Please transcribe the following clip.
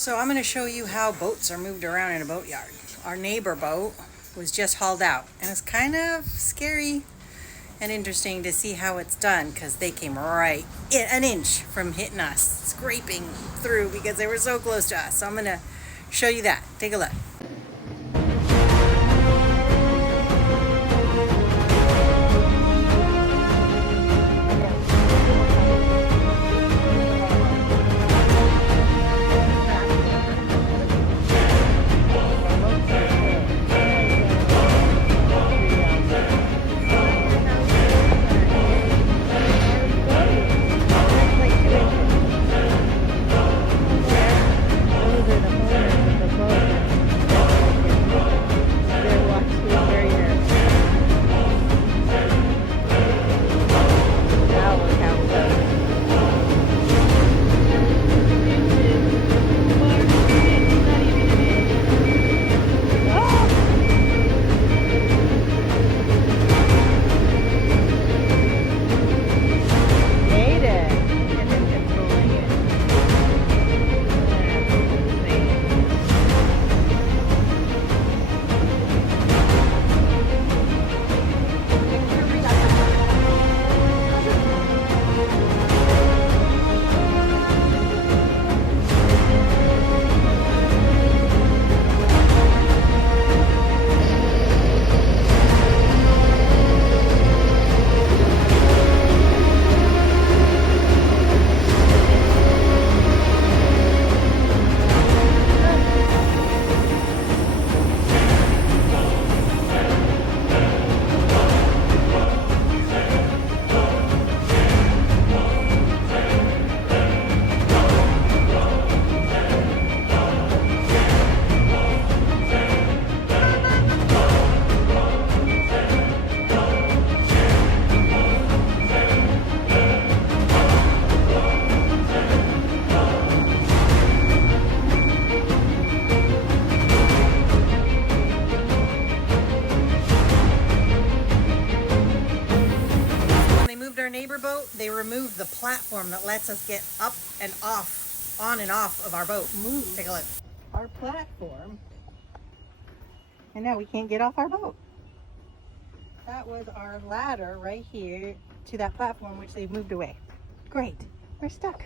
So I'm going to show you how boats are moved around in a boatyard. Our neighbor boat was just hauled out, and it's kind of scary and interesting to see how it's done because they came right an inch from hitting us, scraping through because they were so close to us. So I'm going to show you that. Take a look. Our neighbor boat, they removed the platform that lets us get up and off, on and off of our boat. Take a look. Our platform, and now we can't get off our boat. That was our ladder right here to that platform, which they've moved away. Great, we're stuck.